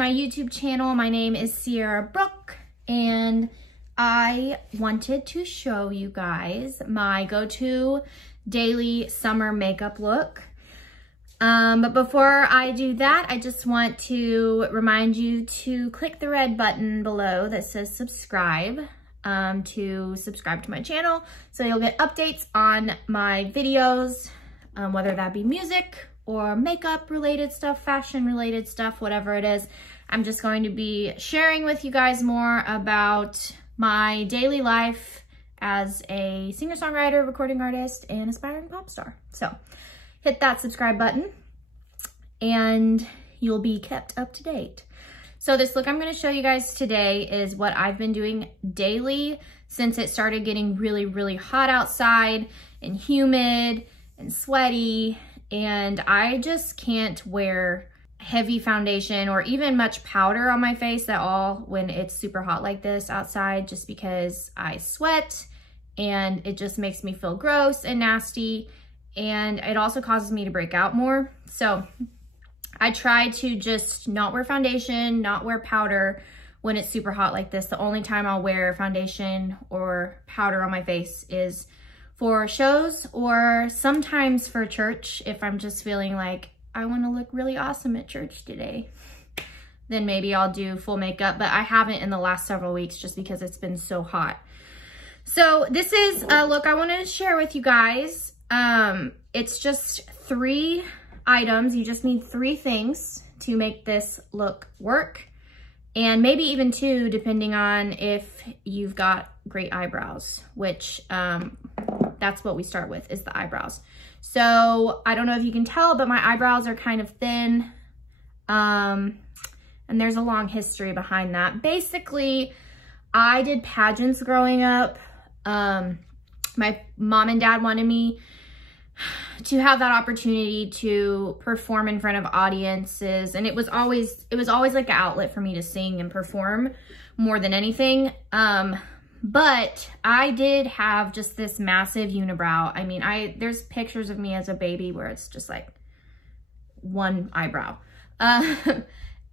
my YouTube channel. My name is Ciara Brooke, and I wanted to show you guys my go-to daily summer makeup look. But before I do that, I just want to remind you to click the red button below that says subscribe, to subscribe to my channel so you'll get updates on my videos, whether that be music or makeup related stuff, fashion related stuff, whatever it is. I'm just going to be sharing with you guys more about my daily life as a singer-songwriter, recording artist, and aspiring pop star. So hit that subscribe button and you'll be kept up to date. So this look I'm going to show you guys today is what I've been doing daily since it started getting really, really hot outside and humid and sweaty. And I just can't wear heavy foundation or even much powder on my face at all when it's super hot like this outside, just because I sweat and it just makes me feel gross and nasty. And it also causes me to break out more. So I try to just not wear foundation, not wear powder when it's super hot like this. The only time I'll wear foundation or powder on my face is for shows or sometimes for church. If I'm just feeling like I want to look really awesome at church today, then maybe I'll do full makeup, but I haven't in the last several weeks just because it's been so hot. So this is a look I wanted to share with you guys. It's just 3 items. You just need 3 things to make this look work, and maybe even 2 depending on if you've got great eyebrows, which that's what we start with, is the eyebrows. So I don't know if you can tell, but my eyebrows are kind of thin, and there's a long history behind that. Basically, I did pageants growing up. My mom and dad wanted me to have that opportunity to perform in front of audiences, and it was always like an outlet for me to sing and perform more than anything. But I did have just this massive unibrow. I mean, there's pictures of me as a baby where it's just like one eyebrow.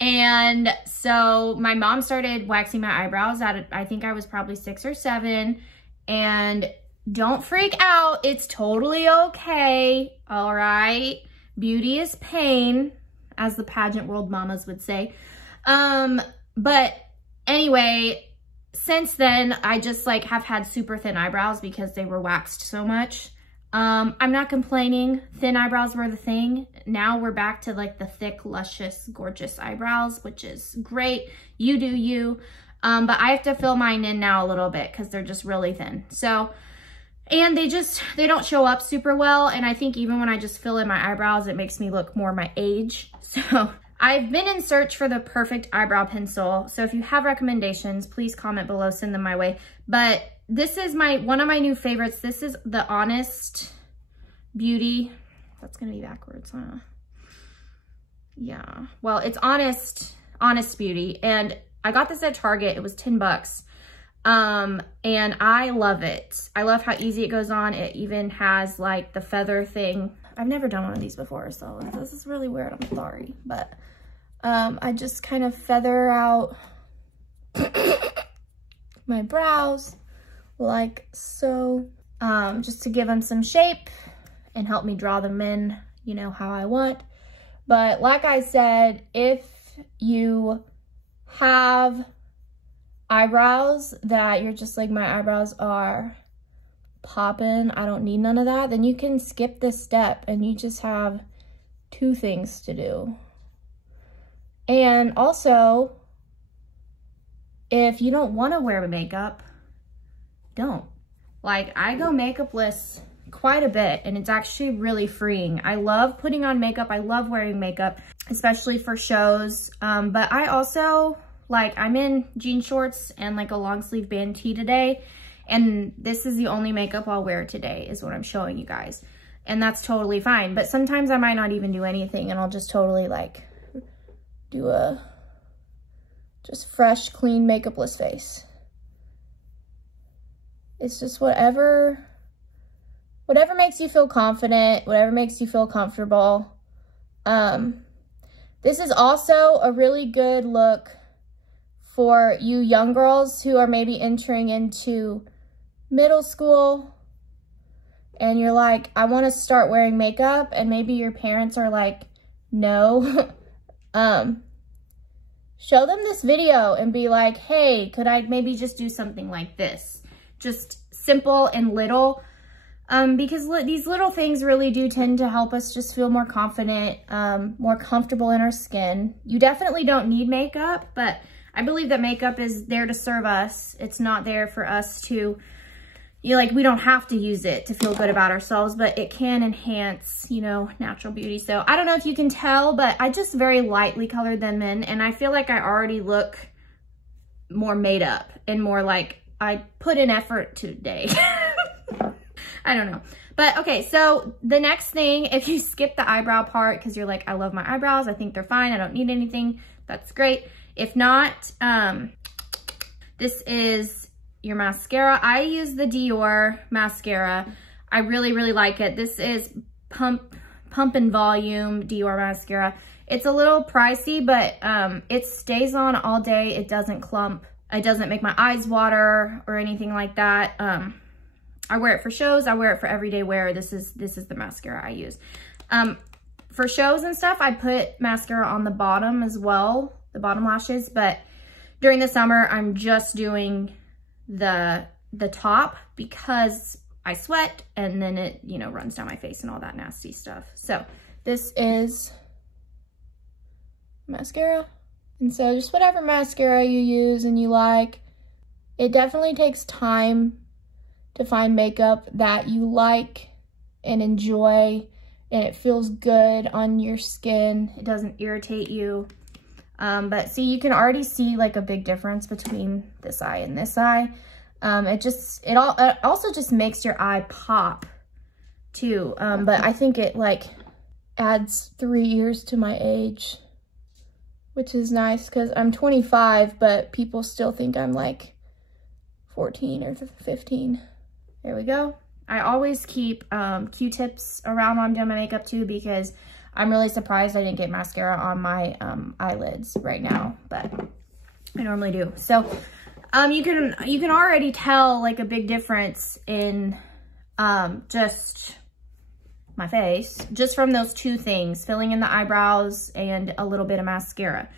And so my mom started waxing my eyebrows at, I think I was probably 6 or 7, and don't freak out. It's totally okay. All right. Beauty is pain, as the pageant world mamas would say. But anyway, since then, I just like have had super thin eyebrows because they were waxed so much. I'm not complaining. Thin eyebrows were the thing. Now we're back to like the thick, luscious, gorgeous eyebrows, which is great. You do you. But I have to fill mine in now a little bit because they're just really thin. So, and they don't show up super well. And I think even when I just fill in my eyebrows, it makes me look more my age. So I've been in search for the perfect eyebrow pencil. So if you have recommendations, please comment below, send them my way. But this is one of my new favorites. This is the Honest Beauty. That's gonna be backwards, huh? Yeah, well, it's Honest Beauty. And I got this at Target. It was 10 bucks. And I love it. I love how easy it goes on. It even has like the feather thing. I've never done one of these before, so this is really weird. I'm sorry, but I just kind of feather out my brows like so, just to give them some shape and help me draw them in, you know, how I want. But like I said, if you have eyebrows that you're just like, my eyebrows are popping, I don't need none of that, then you can skip this step and you just have 2 things to do. And also, if you don't want to wear makeup, don't. Like, I go makeupless quite a bit, and it's actually really freeing. I love putting on makeup. I love wearing makeup, especially for shows. But I also, like, I'm in jean shorts and like a long sleeve band tee today, and this is the only makeup I'll wear today, is what I'm showing you guys. And that's totally fine. But sometimes I might not even do anything, and I'll just totally like do a just fresh, clean, makeupless face. It's just whatever makes you feel confident, whatever makes you feel comfortable. This is also a really good look for you young girls who are maybe entering into middle school and you're like, I want to start wearing makeup, and maybe your parents are like, no. Show them this video and be like, hey, could I maybe just do something like this? Just simple and little. Because these little things really do tend to help us just feel more confident, more comfortable in our skin. You definitely don't need makeup, but I believe that makeup is there to serve us. It's not there for us to, we don't have to use it to feel good about ourselves, but it can enhance, natural beauty. So I don't know if you can tell, but I just very lightly colored them in, and I feel like I already look more made up and more like I put in effort today. I don't know. But okay, so the next thing, if you skip the eyebrow part because you're like, I love my eyebrows, I think they're fine, I don't need anything, that's great. If not, this is your mascara. I use the Dior mascara. I really, really like it. This is Pump and Volume Dior mascara. It's a little pricey, but it stays on all day. It doesn't clump. It doesn't make my eyes water or anything like that. I wear it for shows. I wear it for everyday wear. This is the mascara I use. For shows and stuff, I put mascara on the bottom as well, the bottom lashes, but during the summer, I'm just doing the top because I sweat and then it, runs down my face and all that nasty stuff. So this is mascara. And so just whatever mascara you use and you like, it definitely takes time to find makeup that you like and enjoy, and it feels good on your skin. It doesn't irritate you. But see, you can already see like a big difference between this eye and this eye. It also just makes your eye pop too. But I think it like adds 3 years to my age, which is nice because I'm 25, but people still think I'm like 14 or 15. There we go. I always keep Q-tips around when I'm doing my makeup too, because I'm really surprised I didn't get mascara on my eyelids right now, but I normally do. So you can already tell like a big difference in just my face, just from those two things, filling in the eyebrows and a little bit of mascara.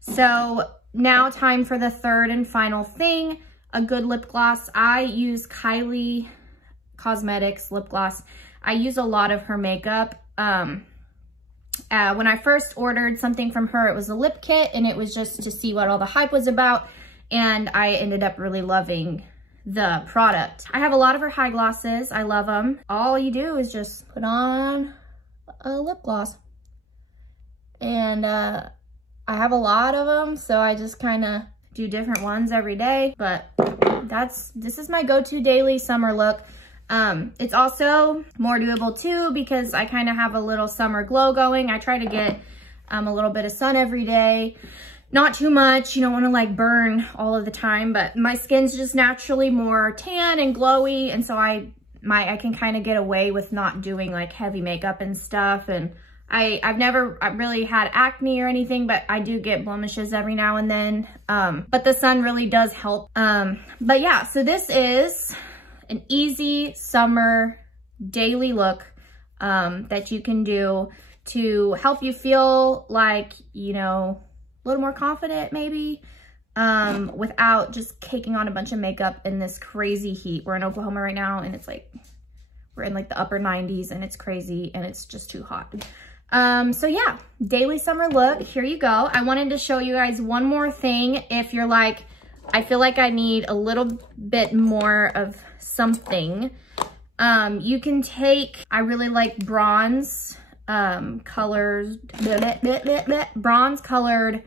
So now time for the third and final thing, a good lip gloss. I use Kylie Cosmetics lip gloss. I use a lot of her makeup. When I first ordered something from her, it was a lip kit, and it was just to see what all the hype was about, and I ended up really loving the product. I have a lot of her high glosses. I love them. All you do is just put on a lip gloss, and I have a lot of them, so I just kind of do different ones every day, but this is my go-to daily summer look. It's also more doable too because I kind of have a little summer glow going. I try to get a little bit of sun every day. Not too much, you don't want to like burn all of the time, but my skin's just naturally more tan and glowy, and so I can kind of get away with not doing like heavy makeup and stuff. And I've never really had acne or anything, but I do get blemishes every now and then. But the sun really does help. But yeah, so this is an easy summer daily look that you can do to help you feel like, a little more confident maybe, without just caking on a bunch of makeup in this crazy heat. We're in Oklahoma right now, and it's like, we're in like the upper 90s, and it's crazy, and it's just too hot. So yeah, daily summer look, here you go. I wanted to show you guys one more thing. If you're like, I feel like I need a little bit more of something, you can take, I really like bronze colored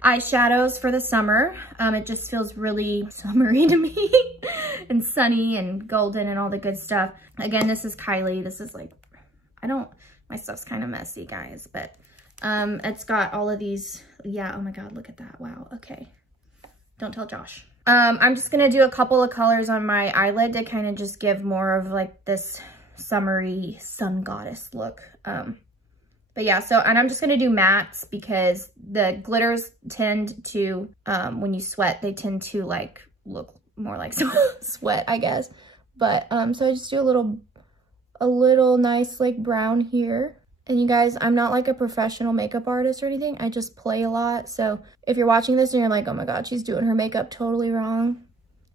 eyeshadows for the summer. It just feels really summery to me and sunny and golden and all the good stuff. Again, this is Kylie. This is like, my stuff's kind of messy, guys, but it's got all of these. Yeah, oh my God, look at that. Wow, okay. Don't tell Josh. I'm just gonna do a couple of colors on my eyelid to kind of just give more of like this summery sun goddess look. But yeah, so, and I'm just gonna do mattes because the glitters tend to, when you sweat, they tend to like look more like sweat, I guess. But, so I just do a little nice like brown here. And you guys, I'm not like a professional makeup artist or anything. I just play a lot. So if you're watching this and you're like, oh my God, she's doing her makeup totally wrong,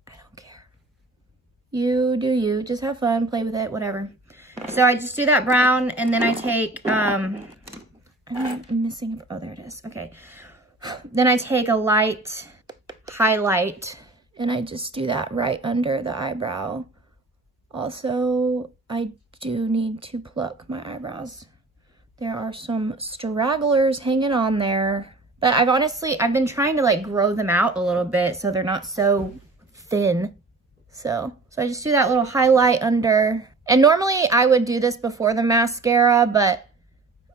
I don't care. You do you, just have fun, play with it, whatever. So I just do that brown, and then I take, I'm missing, oh, there it is, okay. Then I take a light highlight, and I just do that right under the eyebrow. Also, I do need to pluck my eyebrows. There are some stragglers hanging on there, but I've been trying to like grow them out a little bit so they're not so thin. So I just do that little highlight under. And normally I would do this before the mascara, but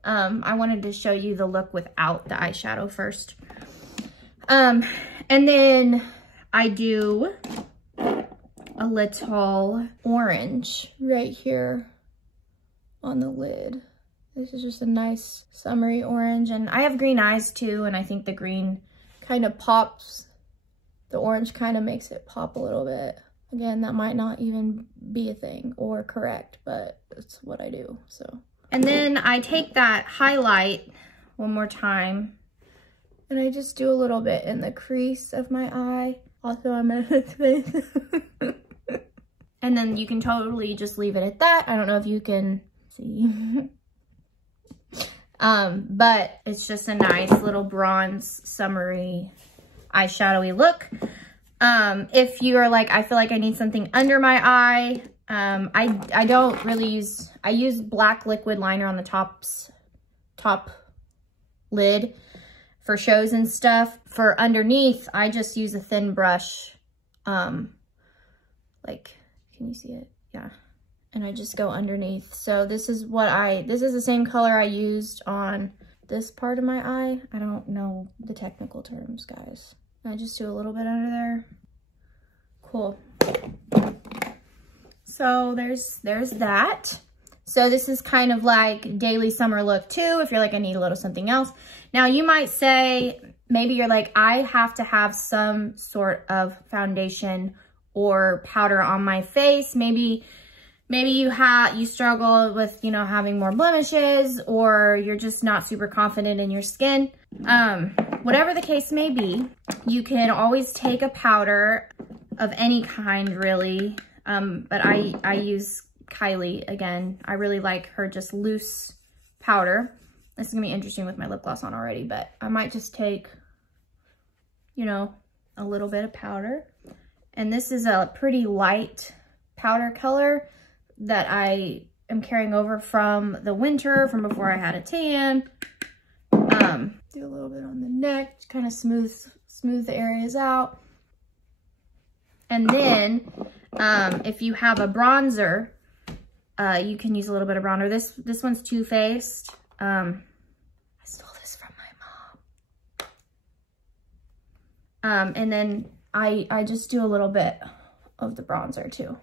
I wanted to show you the look without the eyeshadow first. And then I do a little orange right here on the lid. This is just a nice summery orange, and I have green eyes too, and I think the green kind of pops. The orange kind of makes it pop a little bit. Again, that might not even be a thing or correct, but it's what I do, so. And then I take that highlight one more time, and I just do a little bit in the crease of my eye. Also, I'm in his face. And then you can totally just leave it at that. I don't know if you can see. But it's just a nice little bronze summery eyeshadowy look. If you are like, I feel like I need something under my eye, I don't really use, I use black liquid liner on the top lid for shows and stuff. For underneath, I just use a thin brush, like, can you see it? Yeah. And I just go underneath. So this is the same color I used on this part of my eye. I don't know the technical terms, guys. I just do a little bit under there. Cool. So there's that. So this is kind of like daily summer look too, if you're like, I need a little something else. Now you might say, maybe you're like, I have to have some sort of foundation or powder on my face. Maybe you struggle with, you know, having more blemishes, or you're just not super confident in your skin. Whatever the case may be, you can always take a powder of any kind, really. But I use Kylie again. I really like her just loose powder. This is gonna be interesting with my lip gloss on already, but I might just take, you know, a little bit of powder. And this is a pretty light powder color that I am carrying over from the winter, from before I had a tan. Do a little bit on the neck, kind of smooth the areas out. And then, if you have a bronzer, you can use a little bit of bronzer. This one's Too Faced. I stole this from my mom. And then I just do a little bit of the bronzer too.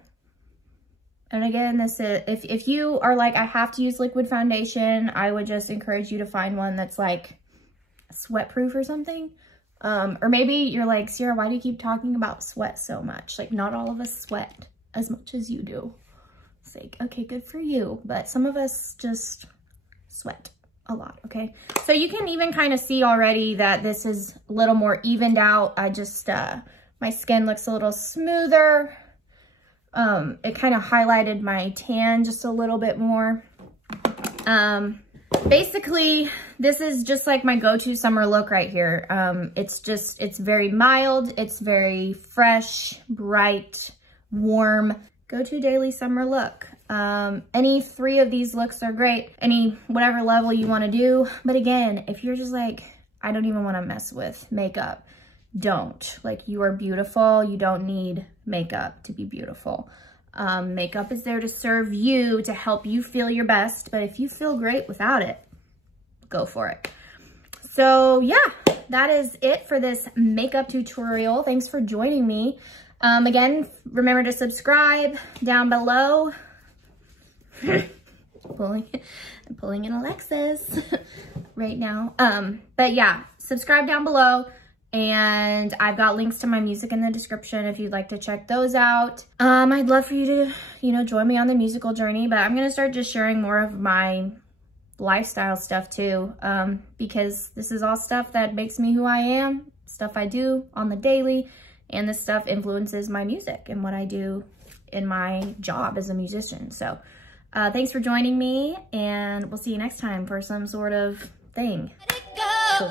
And again, this is, if you are like, I have to use liquid foundation, I would just encourage you to find one that's like sweat proof or something. Or maybe you're like, Ciara, why do you keep talking about sweat so much? Like, not all of us sweat as much as you do. It's like, okay, good for you. But some of us just sweat a lot, okay? So you can even kind of see already that this is a little more evened out. I just, my skin looks a little smoother. It kind of highlighted my tan just a little bit more. Basically, this is just like my go-to summer look right here. It's very mild. It's very fresh, bright, warm, go-to daily summer look. Any three of these looks are great. Whatever level you want to do. But again, if you're just like, I don't even want to mess with makeup, don't. Like, you are beautiful. You don't need makeup to be beautiful. Makeup is there to serve you, to help you feel your best. But if you feel great without it, go for it. So yeah, that is it for this makeup tutorial. Thanks for joining me. Again, remember to subscribe down below. I'm pulling in Alexis right now. But yeah, subscribe down below. And I've got links to my music in the description if you'd like to check those out. I'd love for you to, you know, join me on the musical journey, but I'm gonna start just sharing more of my lifestyle stuff too, because this is all stuff that makes me who I am, stuff I do on the daily, and this stuff influences my music and what I do in my job as a musician. So thanks for joining me, and we'll see you next time for some sort of thing. Cool.